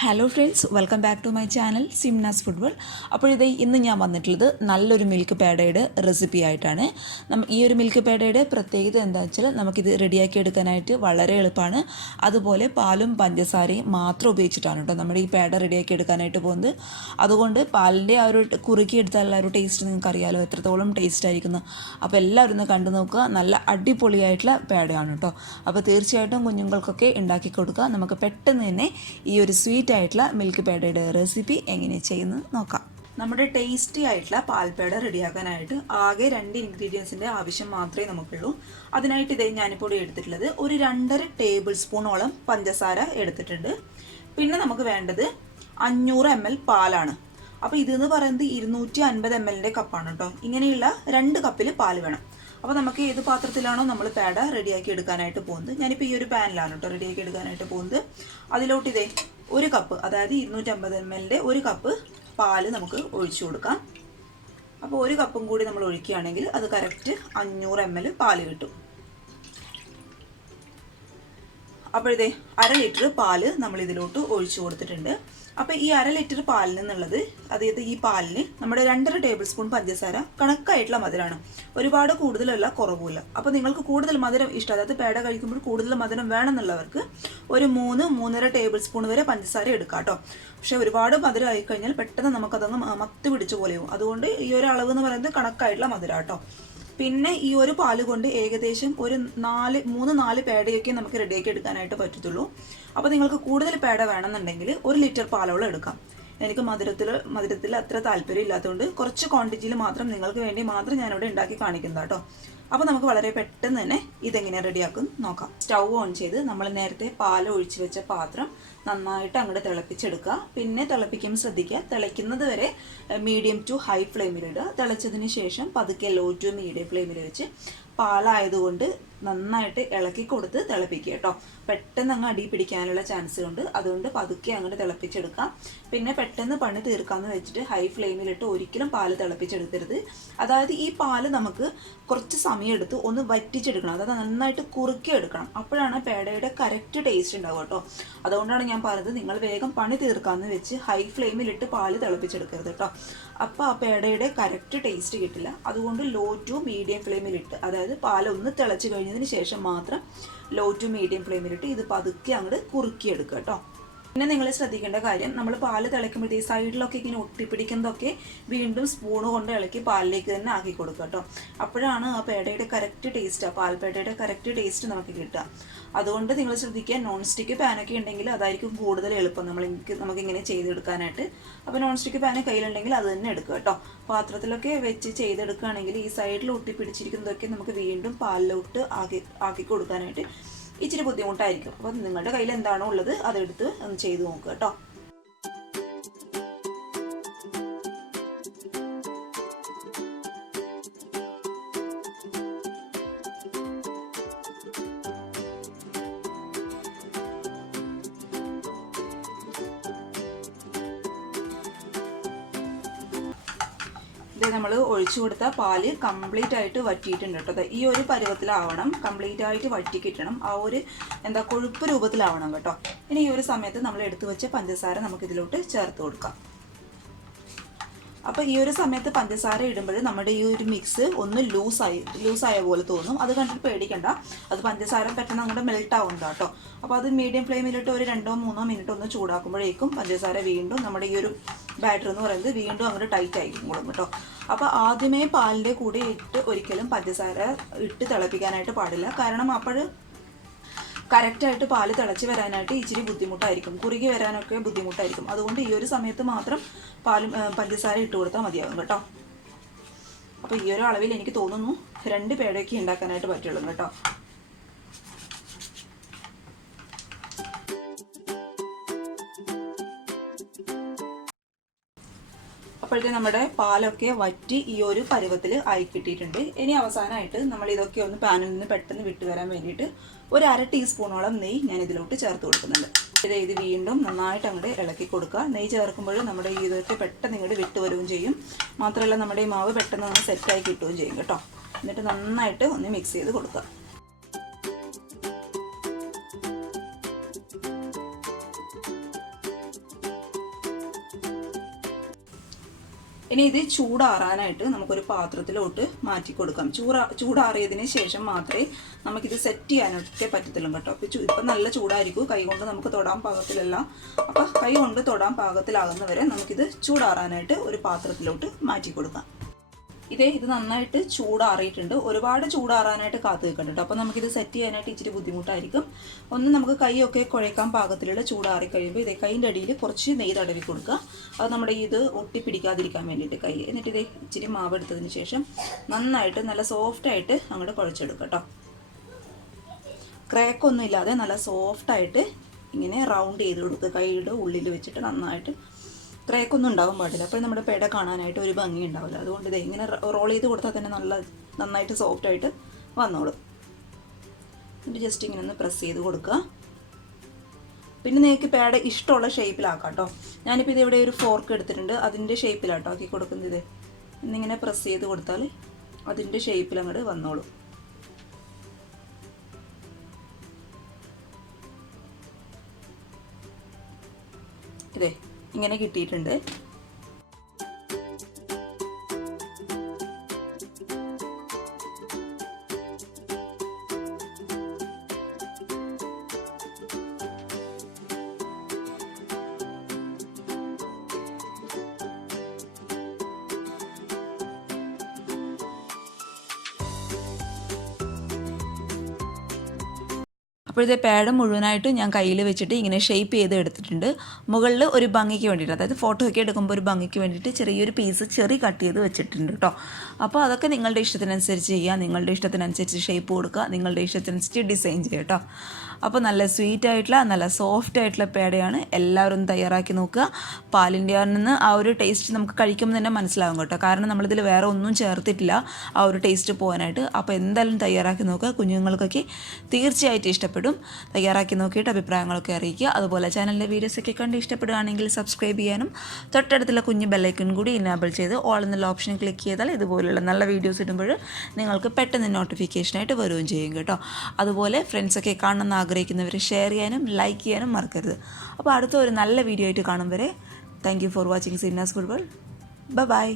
Hello friends, welcome back to my channel Simnas food world. അപ്പോൾ ഇന്ന് ഞാൻ വന്നിട്ടുള്ളത് നല്ലൊരു മിൽക്ക് പേടയുടെ റെസിപ്പി ആയിട്ടാണ്. ഈ ഒരു മിൽക്ക് പേടയുടെ പ്രത്യേകത എന്താണെന്ന് വെച്ചാൽ നമുക്കിത് റെഡിയാക്കി എടുക്കാനായിട്ട് വളരെ എളുപ്പമാണ്. അതുപോലെ പാലും പഞ്ചസാരയും മാത്രം ഉപയോഗിച്ചിട്ടാണ് കേട്ടോ നമ്മുടെ ഈ പേട റെഡിയാക്കി എടുക്കാനായിട്ട് പോകുന്നത്. അതുകൊണ്ട് പാലിൻ്റെ ആ ഒരു കുറുക്കി എടുത്താലുള്ള ഒരു ടേസ്റ്റ് നിങ്ങൾക്ക് അറിയാമല്ലോ, എത്രത്തോളം ടേസ്റ്റ് ആയിരിക്കുന്നു. അപ്പോൾ എല്ലാവരും ഒന്ന് കണ്ടു നോക്കുക. നല്ല അടിപൊളിയായിട്ടുള്ള പേടയാണ് കേട്ടോ. അപ്പോൾ തീർച്ചയായിട്ടും കുഞ്ഞുങ്ങൾക്കൊക്കെ ഉണ്ടാക്കി കൊടുക്കുക. നമുക്ക് പെട്ടെന്ന് തന്നെ ഈ ഒരു സ്വീറ്റ് ആയിട്ടുള്ള മിൽക്ക് പേടയുടെ റെസിപ്പി എങ്ങനെ ചെയ്യുന്നത് നോക്കാം. നമ്മുടെ ടേസ്റ്റി ആയിട്ടുള്ള പാൽപ്പേട റെഡിയാക്കാനായിട്ട് ആകെ 2 ഇൻഗ്രീഡിയൻസിൻ്റെ ആവശ്യം മാത്രമേ നമുക്കുള്ളൂ. അതിനായിട്ട് ഞാനിപ്പോൾ എടുത്തിട്ടുള്ളത് ഒരു 2.5 ടേബിൾ സ്പൂണോളം പഞ്ചസാര എടുത്തിട്ടുണ്ട്. പിന്നെ നമുക്ക് വേണ്ടത് 500 ml പാലാണ്. അപ്പോൾ ഇതെന്ന് പറയുന്നത് 250 ml കപ്പാണ് കേട്ടോ. ഇങ്ങനെയുള്ള 2 കപ്പിൽ പാൽ വേണം. അപ്പോൾ നമുക്ക് ഏത് പാത്രത്തിലാണോ നമ്മൾ പേട റെഡിയാക്കി എടുക്കാനായിട്ട് പോകുന്നത്, ഞാനിപ്പോൾ ഈ ഒരു പാനിലാണ് കേട്ടോ റെഡിയാക്കി എടുക്കാനായിട്ട് പോകുന്നത്. അതിലോട്ട് ഒരു കപ്പ്, അതായത് 250 ml 1 കപ്പ് പാല് നമുക്ക് ഒഴിച്ചു കൊടുക്കാം. അപ്പോൾ 1 കപ്പും കൂടി നമ്മൾ ഒഴിക്കുകയാണെങ്കിൽ അത് കറക്റ്റ് 500 ml പാല് കിട്ടും. അപ്പോൾ 1/2 ലിറ്റർ പാല് നമ്മൾ ഇതിലോട്ട് ഒഴിച്ചു കൊടുത്തിട്ടുണ്ട്. അപ്പോൾ ഈ 1/2 ലിറ്റർ പാലിൽ നിന്നുള്ളത്, അതായത് ഈ പാലിന് നമ്മുടെ 2.5 ടേബിൾ സ്പൂൺ പഞ്ചസാര കണക്കായിട്ടുള്ള മധുരമാണ്. ഒരുപാട് കൂടുതലല്ല, കുറവുമില്ല. അപ്പോൾ നിങ്ങൾക്ക് കൂടുതൽ മധുരം ഇഷ്ടം, അതായത് പേട കഴിക്കുമ്പോൾ കൂടുതൽ മധുരം വേണമെന്നുള്ളവർക്ക് ഒരു 3-3.5 ടേബിൾ സ്പൂൺ വരെ പഞ്ചസാര എടുക്കാം കേട്ടോ. പക്ഷേ ഒരുപാട് മധുരം ആയിക്കഴിഞ്ഞാൽ പെട്ടെന്ന് നമുക്കതങ്ങ് മത്ത് പിടിച്ച പോലെയാവും. അതുകൊണ്ട് ഈ ഒരു അളവ് എന്ന് പറയുന്നത് കണക്കായിട്ടുള്ള മധുരം കേട്ടോ. പിന്നെ ഈ ഒരു പാല് കൊണ്ട് ഏകദേശം ഒരു 3-4 പേടയൊക്കെ നമുക്ക് റെഡിയാക്കി എടുക്കാനായിട്ട് പറ്റത്തുള്ളൂ. അപ്പോൾ നിങ്ങൾക്ക് കൂടുതൽ പേട വേണമെന്നുണ്ടെങ്കിൽ 1 ലിറ്റർ പാലോളം എടുക്കാം. എനിക്ക് മധുരത്തിൽ അത്ര താല്പര്യം ഇല്ലാത്തതുകൊണ്ട് കുറച്ച് ക്വാണ്ടിറ്റിയിൽ മാത്രം, നിങ്ങൾക്ക് വേണ്ടി മാത്രം ഞാനിവിടെ ഉണ്ടാക്കി കാണിക്കുന്നത് കേട്ടോ. അപ്പോൾ നമുക്ക് വളരെ പെട്ടെന്ന് തന്നെ ഇതെങ്ങനെ റെഡിയാക്കും നോക്കാം. സ്റ്റൗ ഓൺ ചെയ്ത് നമ്മൾ നേരത്തെ പാൽ ഒഴിച്ച് വെച്ച പാത്രം നന്നായിട്ട് അങ്ങോട്ട് തിളപ്പിച്ചെടുക്കുക. പിന്നെ തിളപ്പിക്കുമ്പോൾ ശ്രദ്ധിക്കുക, തിളയ്ക്കുന്നത് വരെ മീഡിയം ടു ഹൈ ഫ്ലെയിമിലിടുക. തിളച്ചതിന് ശേഷം പതുക്കെ ലോ ടു മീഡിയം ഫ്ലെയിമിൽ വെച്ച് പാലായതുകൊണ്ട് നന്നായിട്ട് ഇളക്കി കൊടുത്ത് തിളപ്പിക്കുക കേട്ടോ. പെട്ടെന്ന് അങ്ങ് അടി പിടിക്കാനുള്ള ചാൻസ് ഉണ്ട്. അതുകൊണ്ട് പതുക്കെ അങ്ങോട്ട് തിളപ്പിച്ചെടുക്കാം. പിന്നെ പെട്ടെന്ന് പണി തീർക്കാമെന്ന് വെച്ചിട്ട് ഹൈ ഫ്ലെയിമിലിട്ട് ഒരിക്കലും പാല് തിളപ്പിച്ചെടുക്കരുത്. അതായത് ഈ പാല് നമുക്ക് കുറച്ച് സമയം എടുത്ത് ഒന്ന് വറ്റിച്ചെടുക്കണം, അതായത് നന്നായിട്ട് കുറുക്കി എടുക്കണം. അപ്പോഴാണ് പേടയുടെ കറക്റ്റ് ടേസ്റ്റ് ഉണ്ടാവുക കേട്ടോ. അതുകൊണ്ടാണ് ഞാൻ പറഞ്ഞത്, നിങ്ങൾ വേഗം പണി തീർക്കാമെന്ന് വെച്ച് ഹൈ ഫ്ലെയിമിലിട്ട് പാല് തിളപ്പിച്ചെടുക്കരുത് കേട്ടോ. അപ്പോൾ ആ പേടയുടെ കറക്റ്റ് ടേസ്റ്റ് കിട്ടില്ല. അതുകൊണ്ട് ലോ ടു മീഡിയം ഫ്ലെയിമിലിട്ട്, അതായത് പാലൊന്ന് തിളച്ച് കഴിഞ്ഞതിന് ശേഷം മാത്രം ലോ ടു മീഡിയം ഫ്ലെയിമിലിട്ട് ഇത് പതുക്കെ അങ്ങോട്ട് കുറുക്കിയെടുക്കുക കേട്ടോ. പിന്നെ നിങ്ങൾ ശ്രദ്ധിക്കേണ്ട കാര്യം, നമ്മൾ പാല് തിളയ്ക്കുമ്പോഴത്തേക്ക് സൈഡിലൊക്കെ ഇങ്ങനെ ഒട്ടിപ്പിടിക്കുന്നതൊക്കെ വീണ്ടും സ്പൂണ് കൊണ്ട് ഇളക്കി പാലിലേക്ക് തന്നെ ആക്കി കൊടുക്കുക കേട്ടോ. അപ്പോഴാണ് ആ പേടയുടെ കറക്റ്റ് ടേസ്റ്റ്, ആ പാൽപ്പേടയുടെ കറക്റ്റ് ടേസ്റ്റ് നമുക്ക് കിട്ടുക. അതുകൊണ്ട് നിങ്ങൾ ശ്രദ്ധിക്കുക, നോൺ സ്റ്റിക്ക് പാനൊക്കെ ഉണ്ടെങ്കിൽ അതായിരിക്കും കൂടുതൽ എളുപ്പം നമുക്കിങ്ങനെ ചെയ്തെടുക്കാനായിട്ട്. അപ്പോൾ നോൺ സ്റ്റിക്ക് പാന് കയ്യിലുണ്ടെങ്കിൽ അത് തന്നെ എടുക്കുക കേട്ടോ. പാത്രത്തിലൊക്കെ വെച്ച് ചെയ്തെടുക്കുകയാണെങ്കിൽ ഈ സൈഡിൽ ഒട്ടിപ്പിടിച്ചിരിക്കുന്നതൊക്കെ നമുക്ക് വീണ്ടും പാലിലോട്ട് ആക്കി കൊടുക്കാനായിട്ട് ഇച്ചിരി ബുദ്ധിമുട്ടായിരിക്കും. അപ്പോൾ നിങ്ങളുടെ കയ്യിൽ എന്താണോ ഉള്ളത് അതെടുത്ത് ഒന്ന് ചെയ്ത് നോക്കുക കേട്ടോ. നമ്മൾ ഒഴിച്ചു കൊടുത്ത പാല് കംപ്ലീറ്റ് ആയിട്ട് വറ്റിയിട്ടുണ്ട് കേട്ടോ. ഈ ഒരു പരുവത്തിലാവണം, കംപ്ലീറ്റ് ആയിട്ട് വറ്റി കിട്ടണം. ആ ഒരു കൊഴുപ്പ് രൂപത്തിലാവണം കേട്ടോ. ഇനി ഈ ഒരു സമയത്ത് നമ്മൾ എടുത്തു വെച്ച പഞ്ചസാര നമുക്കിതിലോട്ട് ചേർത്ത് കൊടുക്കാം. അപ്പോൾ ഈ ഒരു സമയത്ത് പഞ്ചസാര ഇടുമ്പോൾ നമ്മുടെ ഈ ഒരു മിക്സ് ഒന്ന് ലൂസായ പോലെ തോന്നും. അത് കണ്ടിട്ട് പേടിക്കണ്ട, അത് പഞ്ചസാര പെട്ടെന്ന് അങ്ങോട്ട് മെൽറ്റ് ആവുന്നുണ്ട് കേട്ടോ. അപ്പോൾ അത് മീഡിയം ഫ്ലെയിമിലിട്ട് ഒരു 2-3 മിനിറ്റ് ഒന്ന് ചൂടാക്കുമ്പോഴേക്കും പഞ്ചസാര വീണ്ടും നമ്മുടെ ഈ ഒരു ബാറ്റർ എന്ന് പറയുന്നത് വീണ്ടും അങ്ങോട്ട് ടൈറ്റ് ആയിരിക്കും കേട്ടോ. അപ്പോൾ ആദ്യമേ പാലിൻ്റെ കൂടെ ഒരിക്കലും പഞ്ചസാര ഇട്ട് തിളപ്പിക്കാനായിട്ട് പാടില്ല. കാരണം അപ്പോൾ കറക്റ്റായിട്ട് പാല് തിളച്ച് വരാനായിട്ട് ഇച്ചിരി ബുദ്ധിമുട്ടായിരിക്കും, കുറുകി വരാനൊക്കെ ബുദ്ധിമുട്ടായിരിക്കും. അതുകൊണ്ട് ഈ ഒരു സമയത്ത് മാത്രം പഞ്ചസാര ഇട്ട് കൊടുത്താൽ മതിയാകും കേട്ടോ. അപ്പോൾ ഈ ഒരു അളവിൽ എനിക്ക് തോന്നുന്നു 2 പേടയൊക്കെ ഉണ്ടാക്കാനായിട്ട് പറ്റുള്ളൂ കേട്ടോ. അപ്പോഴത്തെ നമ്മുടെ പാലൊക്കെ വറ്റി ഈ ഒരു പരുവത്തിൽ ആയി കിട്ടിയിട്ടുണ്ട്. ഇനി അവസാനമായിട്ട് നമ്മൾ ഇതൊക്കെ ഒന്ന് പാനിൽ നിന്ന് പെട്ടെന്ന് വിട്ടുവരാൻ വേണ്ടിയിട്ട് ഒരു 1/2 ടീസ്പൂണോളം നെയ്യ് ഞാൻ ഇതിലോട്ട് ചേർത്ത് കൊടുക്കുന്നുണ്ട്. ഇത് വീണ്ടും നന്നായിട്ട് അങ്ങോട്ട് ഇളക്കി കൊടുക്കുക. നെയ്യ് ചേർക്കുമ്പോൾ നമ്മുടെ ഇതൊക്കെ പെട്ടെന്ന് ഇങ്ങോട്ട് വിട്ടുവരുകയും ചെയ്യും. മാത്രമല്ല നമ്മുടെ ഈ മാവ് പെട്ടെന്ന് ഒന്ന് സെറ്റായി കിട്ടുകയും ചെയ്യും കേട്ടോ. എന്നിട്ട് നന്നായിട്ട് ഒന്ന് മിക്സ് ചെയ്ത് കൊടുക്കുക. ഇനി ഇത് ചൂടാറാനായിട്ട് നമുക്കൊരു പാത്രത്തിലോട്ട് മാറ്റി കൊടുക്കാം. ചൂടാറിയതിന് ശേഷം മാത്രമേ നമുക്കിത് സെറ്റ് ചെയ്യാനൊക്കെ പറ്റത്തുള്ളൂ കേട്ടോ. അപ്പോൾ ഇപ്പം നല്ല ചൂടായിരിക്കും, കൈ കൊണ്ട് നമുക്ക് തൊടാൻ പാകത്തിലല്ല. അപ്പോൾ കൈ കൊണ്ട് തൊടാൻ പാകത്തിലാകുന്നവരെ നമുക്കിത് ചൂടാറാനായിട്ട് ഒരു പാത്രത്തിലോട്ട് മാറ്റി കൊടുക്കാം. ഇത് നന്നായിട്ട് ചൂടാറിയിട്ടുണ്ട്. ഒരുപാട് ചൂടാറാനായിട്ട് കാത്തു നിൽക്കണ്ട കേട്ടോ. അപ്പോൾ നമുക്കിത് സെറ്റ് ചെയ്യാനായിട്ട് ഇച്ചിരി ബുദ്ധിമുട്ടായിരിക്കും. ഒന്ന് നമുക്ക് കൈയൊക്കെ കുഴക്കാൻ പാകത്തിലുള്ള ചൂടാറി കഴിയുമ്പോൾ കൈൻ്റെ അടിയിൽ കുറച്ച് നെയ്യ് തടവി കൊടുക്കുക. അത് നമ്മുടെ ഇത് ഒട്ടിപ്പിടിക്കാതിരിക്കാൻ വേണ്ടിയിട്ട് കൈ. എന്നിട്ട് ഇച്ചിരി മാവ് എടുത്തതിന് ശേഷം നന്നായിട്ട് നല്ല സോഫ്റ്റായിട്ട് അങ്ങോട്ട് കുഴച്ചെടുക്കുക കേട്ടോ. ക്രാക്കൊന്നും ഇല്ലാതെ നല്ല സോഫ്റ്റായിട്ട് ഇങ്ങനെ റൗണ്ട് ചെയ്ത് കൊടുക്കുക. കൈയുടെ ഉള്ളിൽ വെച്ചിട്ട് നന്നായിട്ട്. ക്രാക്കൊന്നും ഉണ്ടാവാൻ പാടില്ല, അപ്പോൾ നമ്മുടെ പേട കാണാനായിട്ട് ഒരു ഭംഗി ഉണ്ടാവില്ല. അതുകൊണ്ട് ഇങ്ങനെ റോൾ ചെയ്ത് കൊടുത്താൽ തന്നെ നന്നായിട്ട് സോഫ്റ്റായിട്ട് വന്നോളും. എന്നിട്ട് ജസ്റ്റ് ഇങ്ങനെ ഒന്ന് പ്രസ് ചെയ്ത് കൊടുക്കുക. പിന്നെ നിങ്ങൾക്ക് പേട ഇഷ്ടമുള്ള ഷേപ്പിലാക്കാം കേട്ടോ. ഞാനിപ്പോൾ ഇതിവിടെ ഒരു ഫോർക്ക് എടുത്തിട്ടുണ്ട്, അതിൻ്റെ ഷേപ്പിലാട്ടോ ആക്കി കൊടുക്കുന്നത്. എന്നിങ്ങനെ പ്രസ് ചെയ്ത് കൊടുത്താൽ അതിൻ്റെ ഷേപ്പിൽ അങ്ങോട്ട് വന്നോളും. ഇങ്ങനെ കിട്ടിയിട്ടുണ്ട്. അപ്പോൾ ഇത് പേട മുഴുവനായിട്ട് ഞാൻ കയ്യിൽ വെച്ചിട്ട് ഇങ്ങനെ ഷേപ്പ് ചെയ്ത് എടുത്തിട്ടുണ്ട്. മുകളിൽ ഒരു ഭംഗിക്ക് വേണ്ടിയിട്ട്, അതായത് ഫോട്ടോ ഒക്കെ എടുക്കുമ്പോൾ ഒരു ഭംഗിക്ക് വേണ്ടിയിട്ട് ചെറിയൊരു പീസ് കട്ട് ചെയ്ത് വെച്ചിട്ടുണ്ട് കേട്ടോ. അപ്പോൾ അതൊക്കെ നിങ്ങളുടെ ഇഷ്ടത്തിനനുസരിച്ച് ചെയ്യുക, നിങ്ങളുടെ ഇഷ്ടത്തിനനുസരിച്ച് ഷേപ്പ് കൊടുക്കുക, നിങ്ങളുടെ ഇഷ്ടത്തിനനുസരിച്ച് ഡിസൈൻ ചെയ്യുക കേട്ടോ. അപ്പോൾ നല്ല സ്വീറ്റ് ആയിട്ടുള്ള നല്ല സോഫ്റ്റ് ആയിട്ടുള്ള പേടയാണ്. എല്ലാവരും തയ്യാറാക്കി നോക്കുക. പാലിൻ്റെ നിന്ന് ആ ഒരു ടേസ്റ്റ് നമുക്ക് കഴിക്കുമ്പോൾ തന്നെ മനസ്സിലാവും കേട്ടോ. കാരണം നമ്മളിതിൽ വേറെ ഒന്നും ചേർത്തിട്ടില്ല ആ ഒരു ടേസ്റ്റ് പോകാനായിട്ട്. അപ്പോൾ എന്തായാലും തയ്യാറാക്കി നോക്കുക. കുഞ്ഞുങ്ങൾക്കൊക്കെ തീർച്ചയായിട്ടും ഇഷ്ടപ്പെടും. തയ്യാറാക്കി നോക്കിയിട്ട് അഭിപ്രായങ്ങളൊക്കെ അറിയിക്കുക. അതുപോലെ ചാനലിൻ്റെ വീഡിയോസൊക്കെ കണ്ട് ഇഷ്ടപ്പെടുകയാണെങ്കിൽ സബ്സ്ക്രൈബ് ചെയ്യാനും തൊട്ടടുത്തുള്ള കുഞ്ഞ് ബെല്ലൈക്കൺ കൂടി ഇനാബിൾ ചെയ്ത് ഓൾ എന്നുള്ള ഓപ്ഷൻ ക്ലിക്ക് ചെയ്താൽ ഇതുപോലുള്ള നല്ല വീഡിയോസ് ഇടുമ്പോൾ നിങ്ങൾക്ക് പെട്ടെന്ന് നോട്ടിഫിക്കേഷനായിട്ട് വരികയും ചെയ്യും കേട്ടോ. അതുപോലെ ഫ്രണ്ട്സൊക്കെ കാണണമെന്ന് ആഗ്രഹിക്കുന്നവർ ഷെയർ ചെയ്യാനും ലൈക്ക് ചെയ്യാനും മറക്കരുത്. അപ്പോൾ അടുത്ത ഒരു നല്ല വീഡിയോ ആയിട്ട് കാണും വരെ താങ്ക് യു ഫോർ വാച്ചിങ് സിന്നാസ് ഫുട്ബോൾ. ബൈ.